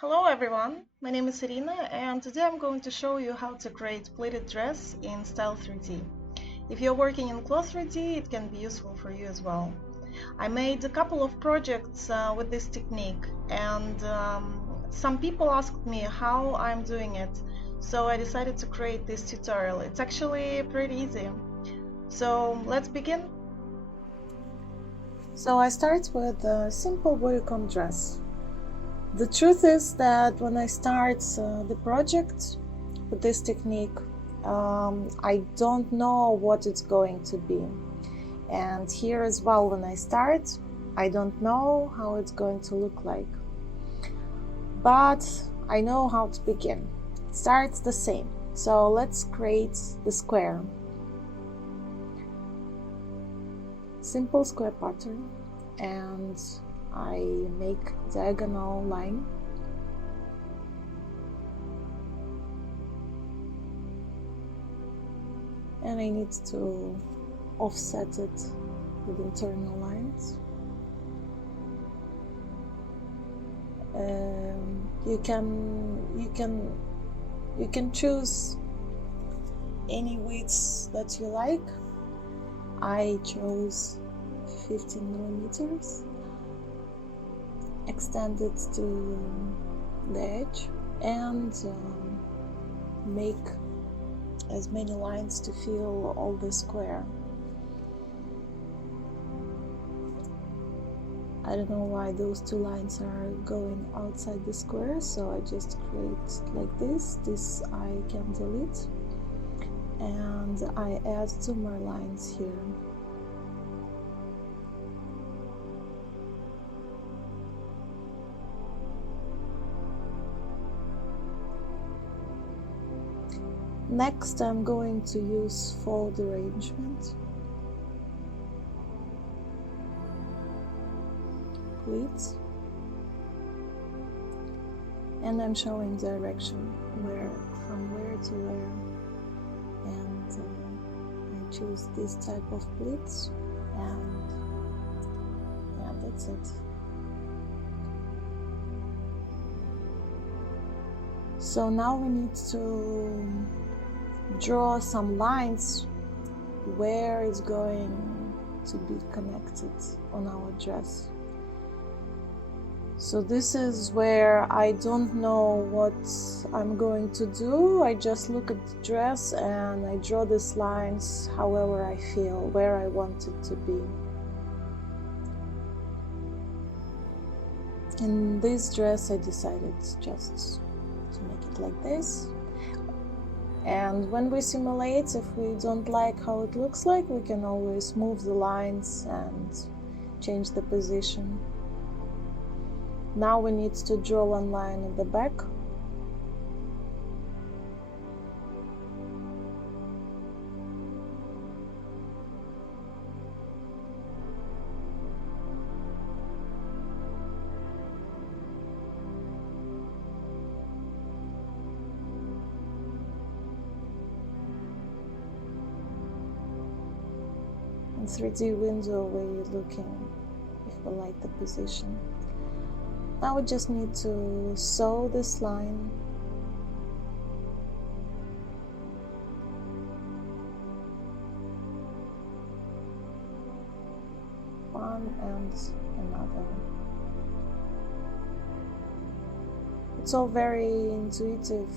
Hello everyone, my name is Irina and today I'm going to show you how to create pleated dress in Style3D. If you're working in CLO3D, it can be useful for you as well. I made a couple of projects with this technique and some people asked me how I'm doing it, so I decided to create this tutorial. It's actually pretty easy. So let's begin. So I start with a simple bodycon dress. The truth is that when I start the project with this technique, I don't know what it's going to be. And here as well, when I start, I don't know how it's going to look like. But I know how to begin. It starts the same. So let's create the square. Simple square pattern, and I make diagonal line, and I need to offset it with internal lines. You can choose any widths that you like. I chose 15 millimeters. Extend it to the edge and make as many lines to fill all the square. I don't know why those two lines are going outside the square, so I just create like this. This I can delete, and I add two more lines here. Next, I'm going to use fold arrangement, pleats, and I'm showing direction from where to where, and I choose this type of pleats, and yeah, that's it. So now we need to draw some lines where it's going to be connected on our dress. So this is where I don't know what I'm going to do. I just look at the dress and I draw these lines however I feel, where I want it to be. In this dress I decided just to make it like this. And when we simulate, if we don't like how it looks like, we can always move the lines and change the position. Now we need to draw one line at the back. In 3D window where you're looking if we like the position. Now we just need to sew this line. One and another. It's all very intuitive.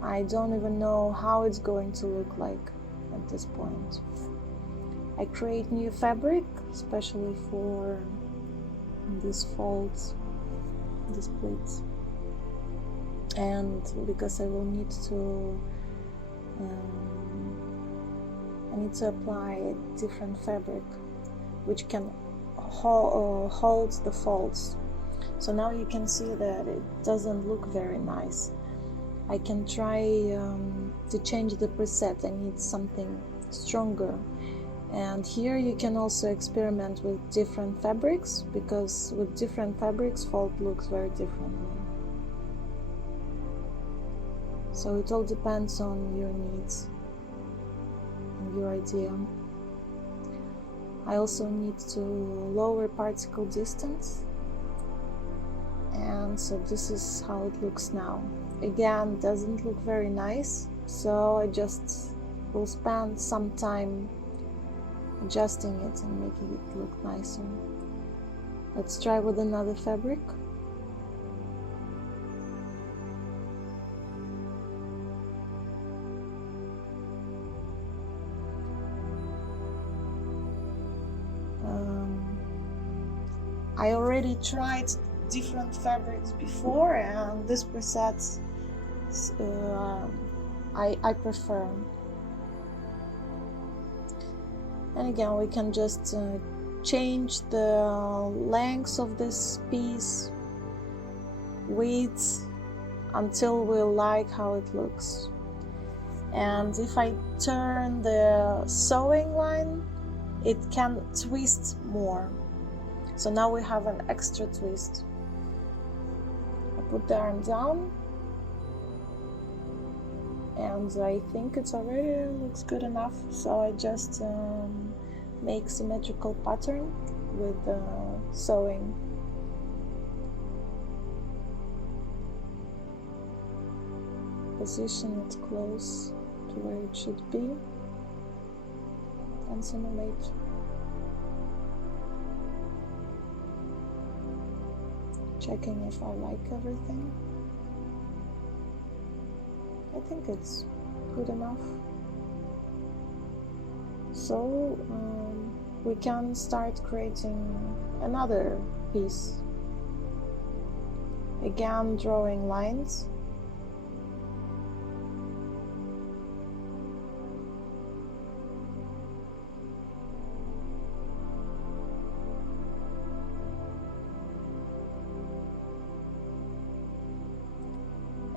I don't even know how it's going to look like at this point. I create new fabric, especially for these folds, these pleats, and because I will need to apply different fabric which can hold the folds. So now you can see that it doesn't look very nice. I can try to change the preset. I need something stronger. And here you can also experiment with different fabrics, because with different fabrics fold looks very differently. So it all depends on your needs and your idea. I also need to lower particle distance And so this is how it looks now. Again, doesn't look very nice, so I just will spend some time adjusting it and making it look nicer. Let's try with another fabric. I already tried different fabrics before, and this preset I prefer. And again, we can just change the length of this piece, width, until we like how it looks. And if I turn the sewing line, it can twist more. So now we have an extra twist. I put the arm down, and I think it's already looks good enough. So I just make symmetrical pattern with sewing. Position it close to where it should be and simulate. Checking if I like everything. I think it's good enough. So we can start creating another piece. Again, drawing lines.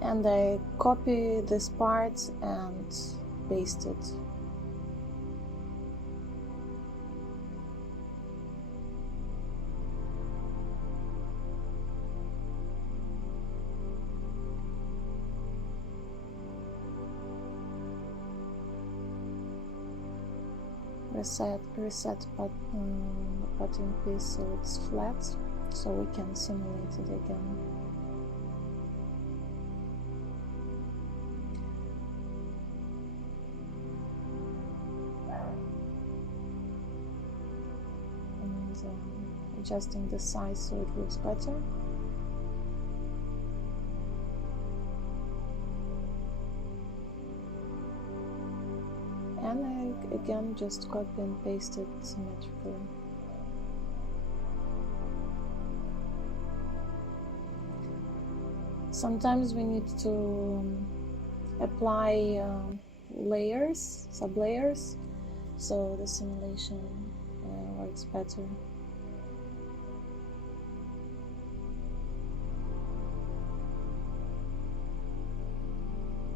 And I copy this part and paste it. Reset pattern piece so it's flat, so we can simulate it again. Adjusting the size so it looks better. And I again just copy and paste it symmetrically. Sometimes we need to apply layers, sub-layers, so the simulation works better.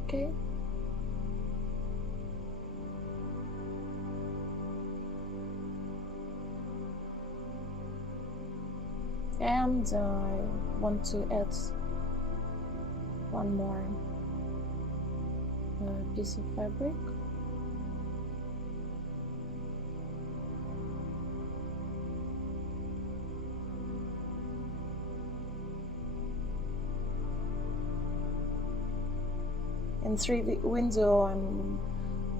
Okay. And I want to add one more piece of fabric. In 3D window, I'm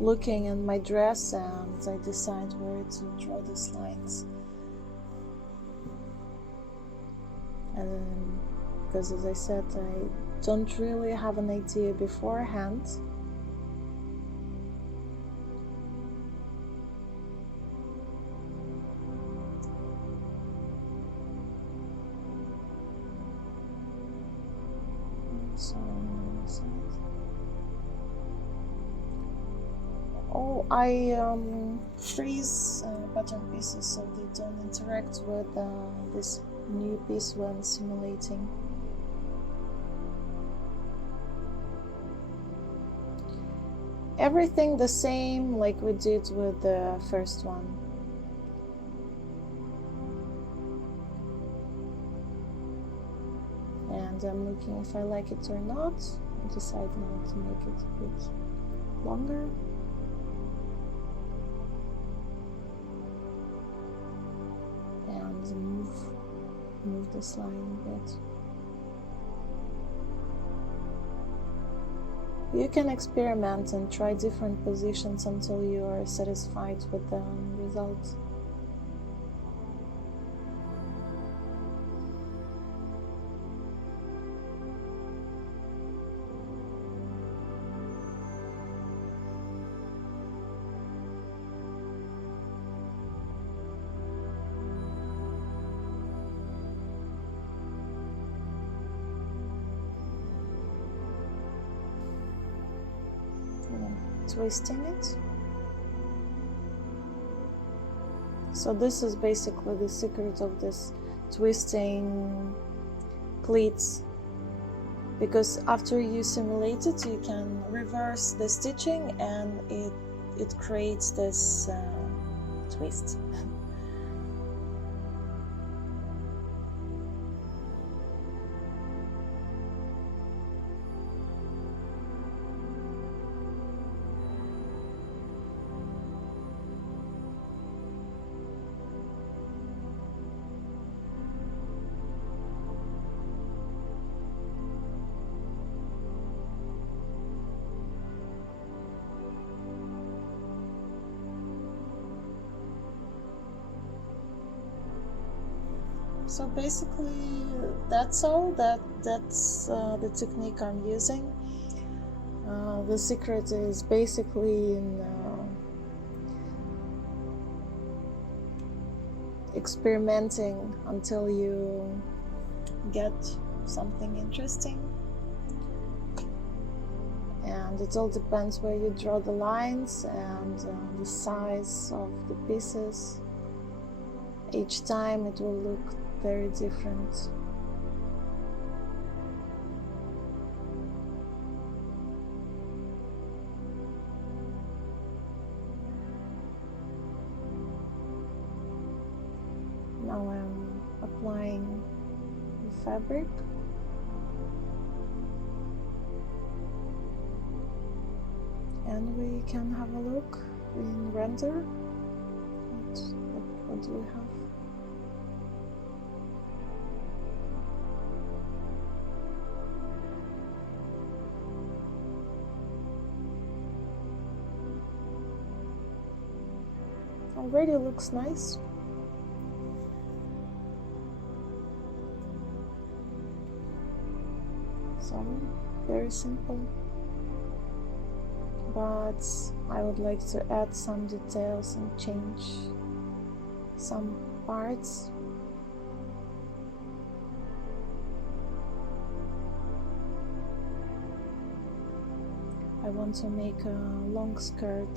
looking at my dress and I decide where to draw these lines. And because, as I said, I don't really have an idea beforehand. So, oh, I freeze pattern pieces so they don't interact with this new piece when simulating. Everything the same like we did with the first one. And I'm looking if I like it or not. I decide now to make it a bit longer. And move this line a bit. You can experiment and try different positions until you are satisfied with the result. Twisting it. So this is basically the secret of this twisting pleats, because after you simulate it, you can reverse the stitching and it creates this twist. So basically that's all. That's the technique I'm using. The secret is basically in experimenting until you get something interesting, and it all depends where you draw the lines and the size of the pieces. Each time it will look very different. Now I'm applying the fabric. And we can have a look in render. What do we have? Already looks nice. So very simple, but I would like to add some details and change some parts. I want to make a long skirt.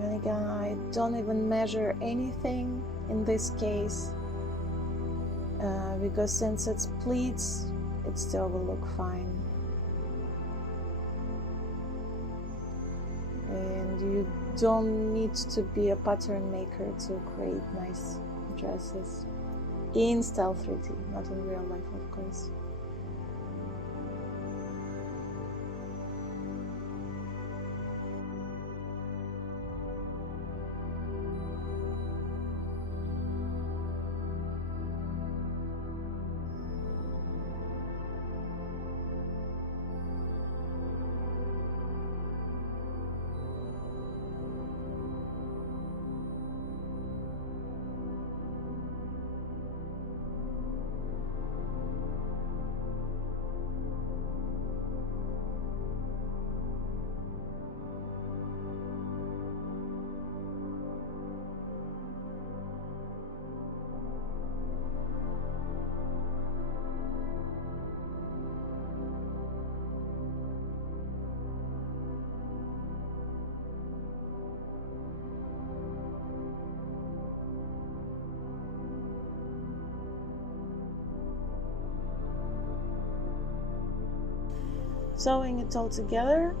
And again, I don't even measure anything in this case, because since it's pleats, it still will look fine. And you don't need to be a pattern maker to create nice dresses in Style3D, not in real life, of course. Sewing it all together.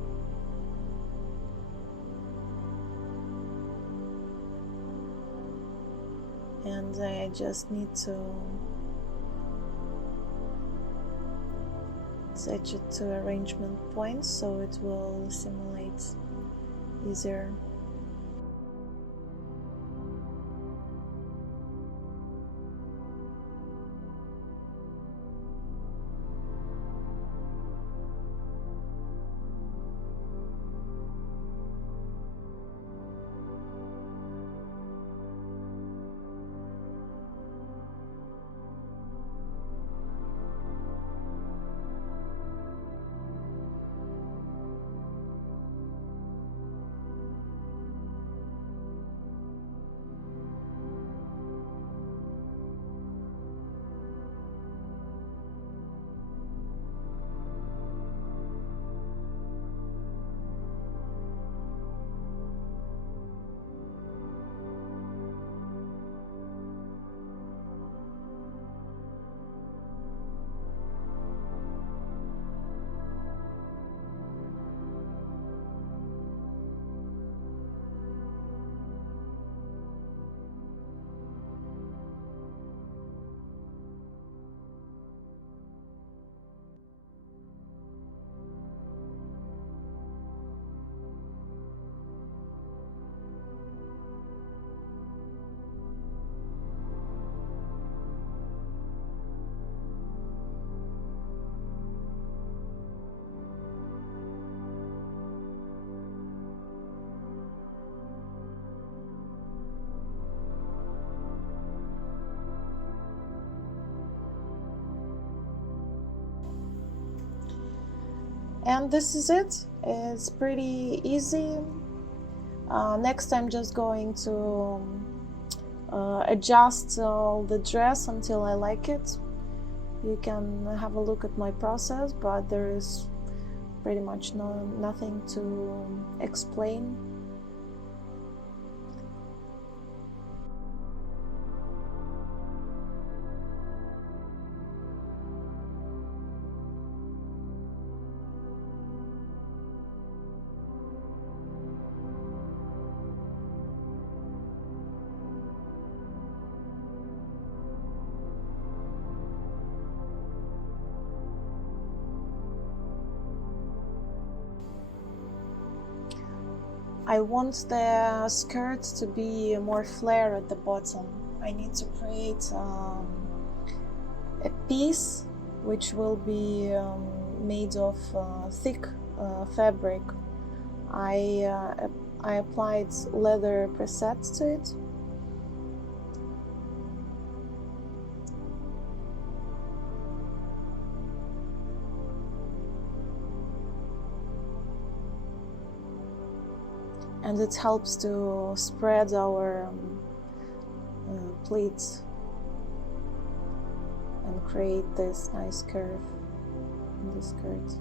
And I just need to set it to arrangement points so it will simulate easier. And this is it. It's pretty easy. Next I'm just going to adjust the dress until I like it. You can have a look at my process, but there is pretty much nothing to explain. I want the skirt to be more flare at the bottom. I need to create a piece which will be made of thick fabric. I applied leather presets to it. And it helps to spread our pleats and create this nice curve in the skirt.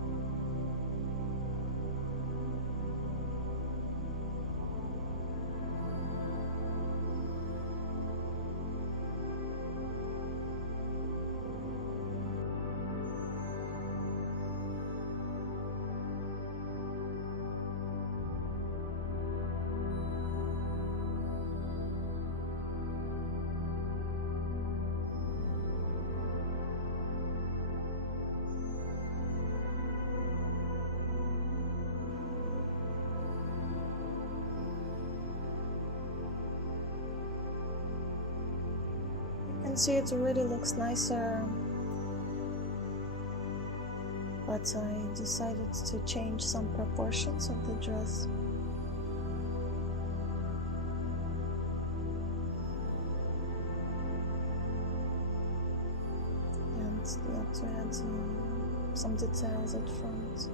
You can see it already looks nicer, but I decided to change some proportions of the dress. And to add some details at front.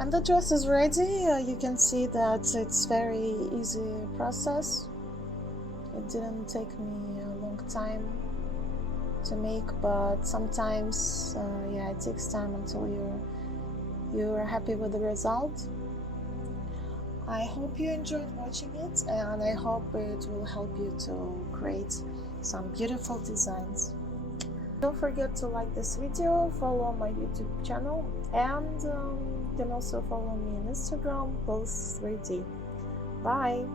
And the dress is ready. You can see that it's very easy process. It didn't take me a long time to make, but sometimes yeah, it takes time until you're happy with the result. I hope you enjoyed watching it, and I hope it will help you to create some beautiful designs. Don't forget to like this video, follow my YouTube channel, and you can also follow me on Instagram, Pleated3D. Bye!